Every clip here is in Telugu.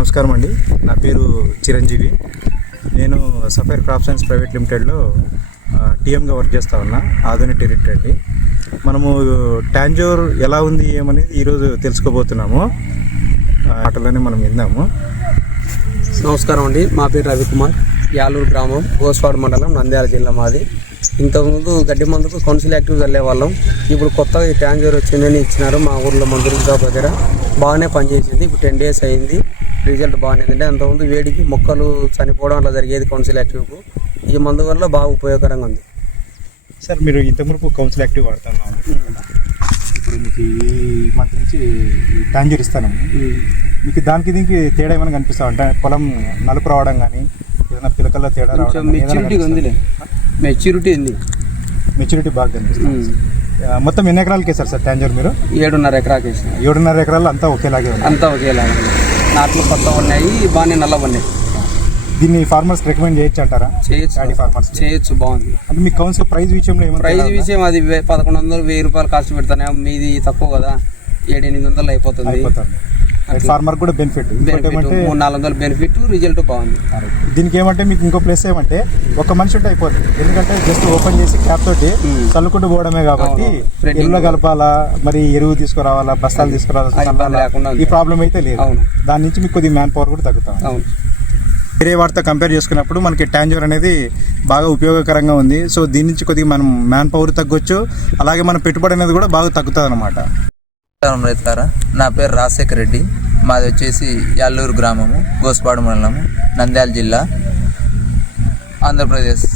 నమస్కారం అండి. నా పేరు చిరంజీవి. నేను సఫైర్ క్రాప్ సైన్స్ ప్రైవేట్ లిమిటెడ్లో టీఎంగా వర్క్ చేస్తా ఉన్నా. ఆధునిక టెరిటరీ అండి. మనము టాంజోర్ ఎలా ఉంది ఏమనేది ఈరోజు తెలుసుకోబోతున్నాము. ఆటలోనే మనం విందాము. నమస్కారం అండి. మా పేరు రవికుమార్. యాలూరు గ్రామం, గోస్వాడ మండలం, నంద్యాల జిల్లా మాది. ఇంతకుముందు గడ్డి మందుకు కౌన్సిల్ యాక్టివ్ చల్లే వాళ్ళం. ఇప్పుడు కొత్తగా ఈ టాంజోర్ వచ్చిందని ఇచ్చినారు. మా ఊర్లో మందుల షాప్ దగ్గర బాగానే పనిచేసింది. ఇప్పుడు 10 days అయింది. రిజల్ట్ బాగానే ఉంది. అంతకుముందు వేడికి మొక్కలు చనిపోవడం అట్లా జరిగేది కౌన్సిల్ యాక్టివ్కు. ఈ మందు వల్ల బాగా ఉపయోగకరంగా ఉంది. సార్, మీరు ఇంతవరకు కౌన్సిల్ యాక్టివ్ వాడుతున్నాము. ఇప్పుడు మీకు ఈ మంత్ నుంచి టాంజోర్ ఇస్తాను. మీకు దానికి దీనికి తేడా ఏమైనా కనిపిస్తా అంటే పొలం నలుపు రావడం కానీ ఏదైనా పిలకల్లో తేడా రావడం? మెచ్యూరిటీ బాగా కనిపిస్తుంది. మొత్తం ఎన్ని ఎకరాలకి వేసారు సార్ టాంజోర్ మీరు? 7.5 ఎకరాలకి వేసారు. 7.5 ఎకరాలు అంతా ఒకేలాగే ఉంది. అంతా ఒకేలాగే నాట్లు కొత్త ఉన్నాయి, బాగానే నల్ల ఉన్నాయి. దీన్ని ఫార్మర్స్ రికమెండ్ చేయొచ్చు అంటారా? చేయొచ్చు, బాగుంది. అంటే మీ కౌన్సిల్ ప్రైస్ విషయంలో ప్రైస్ విషయం అది 1100-1000 రూపాయలు కాస్ట్ పెడతానే. మీది తక్కువ కదా, 700-800 అయిపోతుంది. ఫార్మర్ కూడా బెనిఫిట్, 300-400 బెనిఫిట్. రిజల్ట్ బాగుంది. దీనికి ఏమంటే మీకు ఇంకో ప్లేస్ ఏమంటే ఒక మనిషి ఉంటే అయిపోతుంది. ఎందుకంటే జస్ట్ ఓపెన్ చేసి క్యాప్ తోటి చల్లుకుంటూ పోవడమే కాబట్టి ఎరువులో కలపాలా, మరి ఎరువు తీసుకురావాలా, బస్తాలు తీసుకురావాలా, ఈ ప్రాబ్లం అయితే లేదు. దాని నుంచి మీకు కొద్దిగా మ్యాన్ పవర్ కూడా తగ్గుతాం. వేరే వాటితో కంపేర్ చేసుకున్నప్పుడు మనకి టాంజోర్ అనేది బాగా ఉపయోగకరంగా ఉంది. సో దీని నుంచి కొద్దిగా మనం మ్యాన్ పవర్ తగ్గొచ్చు, అలాగే మన పెట్టుబడి అనేది కూడా బాగా తగ్గుతుంది అనమాట. రైతులారా, నా పేరు రాజశేఖర్ రెడ్డి. మాది వచ్చేసి యాలూరు గ్రామము, గోస్వాడ మండలము, నంద్యాల జిల్లా, ఆంధ్రప్రదేశ్.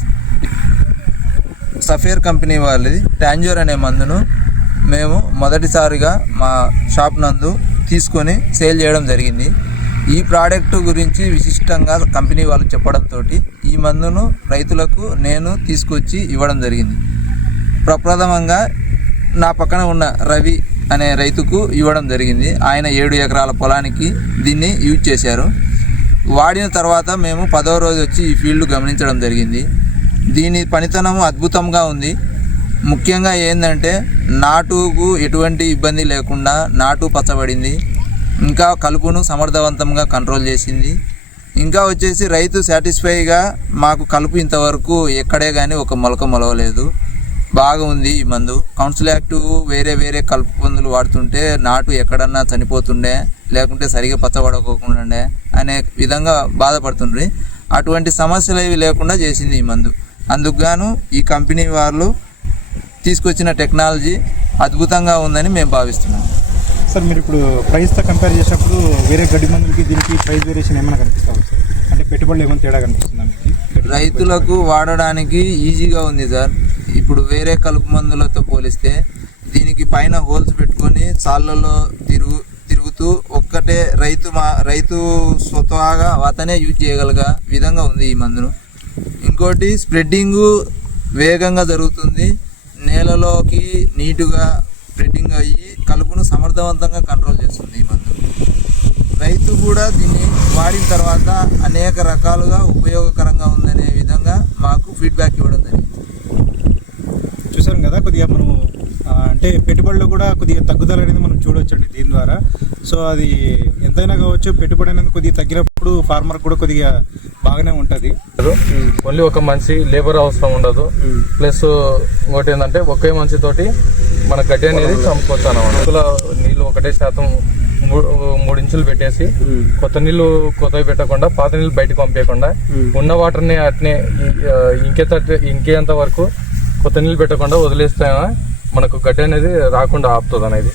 సఫైర్ కంపెనీ వాళ్ళది టాంజోర్ అనే మందును మేము మొదటిసారిగా మా షాప్ నందు తీసుకొని సేల్ చేయడం జరిగింది. ఈ ప్రోడక్ట్ గురించి విశిష్టంగా కంపెనీ వాళ్ళు చెప్పడంతో ఈ మందును రైతులకు నేను తీసుకొచ్చి ఇవ్వడం జరిగింది. ప్రప్రథమంగా నా పక్కన ఉన్న రవి అనే రైతుకు ఇవ్వడం జరిగింది. ఆయన 7 ఎకరాల పొలానికి దీన్ని యూజ్ చేశారు. వాడిన తర్వాత మేము 10వ రోజు వచ్చి ఈ ఫీల్డ్ గమనించడం జరిగింది. దీని పనితనం అద్భుతంగా ఉంది. ముఖ్యంగా ఏంటంటే నాటుకు ఎటువంటి ఇబ్బంది లేకుండా నాటు పచ్చబడింది. ఇంకా కలుపును సమర్థవంతంగా కంట్రోల్ చేసింది. ఇంకా వచ్చేసి రైతు సాటిస్ఫైగా మాకు కలుపు ఇంతవరకు ఎక్కడే కానీ ఒక మొలక మొలవలేదు. బాగా ఉంది ఈ మందు. కౌన్సిల్ యాక్టివ్ వేరే కలుపు మందులు వాడుతుంటే నాటు ఎక్కడన్నా చనిపోతుండే, లేకుంటే సరిగా పచ్చబడకోకుండా అనే విధంగా బాధపడుతుండ్రి. అటువంటి సమస్యలు ఏవి లేకుండా చేసింది ఈ మందు. అందుకుగాను ఈ కంపెనీ వాళ్ళు తీసుకొచ్చిన టెక్నాలజీ అద్భుతంగా ఉందని మేము భావిస్తున్నాం. సార్, మీరు ఇప్పుడు ప్రైస్తో కంపేర్ చేసినప్పుడు వేరే గడ్డి మందులకి దీనికి ప్రైస్ వేరియేషన్ ఏమైనా కనిపిస్తావు సార్? అంటే పెట్టుబడులు ఏమైనా తేడా కనిపిస్తుందా మీకు? రైతులకు వాడడానికి ఈజీగా ఉంది సార్. ఇప్పుడు వేరే కలుపు మందులతో పోలిస్తే దీనికి పైన హోల్స్ పెట్టుకొని చాళ్ళలో తిరుగుతూ ఒక్కటే రైతు స్వతహాగా అతనే యూజ్ చేయగలిగే విధంగా ఉంది ఈ మందును. ఇంకోటి స్ప్రెడ్డింగు వేగంగా జరుగుతుంది. నేలలోకి నీటుగా స్ప్రెడ్డింగ్ అయ్యి కలుపును సమర్థవంతంగా కంట్రోల్ చేస్తుంది ఈ మందు. రైతు కూడా దీన్ని వాడిన తర్వాత అనేక రకాలుగా ఉపయోగకరంగా ఉందనే విధంగా మాకు ఫీడ్బ్యాక్ ఇవ్వడం జరిగింది. చూసాం కదా, కొద్దిగా మనము అంటే పెట్టుబడిలో కూడా కొద్దిగా తగ్గుదల అనేది మనం చూడవచ్చండి దీని ద్వారా. సో అది ఎంతైనా కావచ్చు, పెట్టుబడి అనేది కొద్దిగా తగ్గినప్పుడు ఫార్మర్ కూడా కొద్దిగా బాగానే ఉంటుంది. ఓన్లీ ఒక మనిషి లేబర్ అవసరం ఉండదు. ప్లస్ ఇంకోటి ఏంటంటే ఒకే మనిషి తోటి మన గడ్డి అనేది చంపుకోవచ్చు అన్నమాట. నీళ్ళు 1% 3 ఇంచులు పెట్టేసి కొత్తవి పెట్టకుండా పాత నీళ్ళు బయటకు పంపించకుండా ఉన్న వాటర్ని అట్నే ఇంకేంత వరకు కొత్త నీళ్ళు పెట్టకుండా వదిలేస్తే మనకు గడ్డి అనేది రాకుండా ఆపుతుంది అనేది.